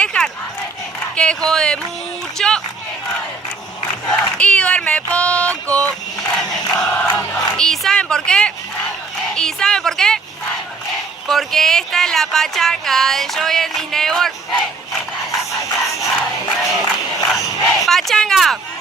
festejar, que jode mucho y duerme poco. ¿Y saben por qué? ¿Y saben por qué? Porque esta es la pachanga de Joey en Disney World. ¡Pachanga!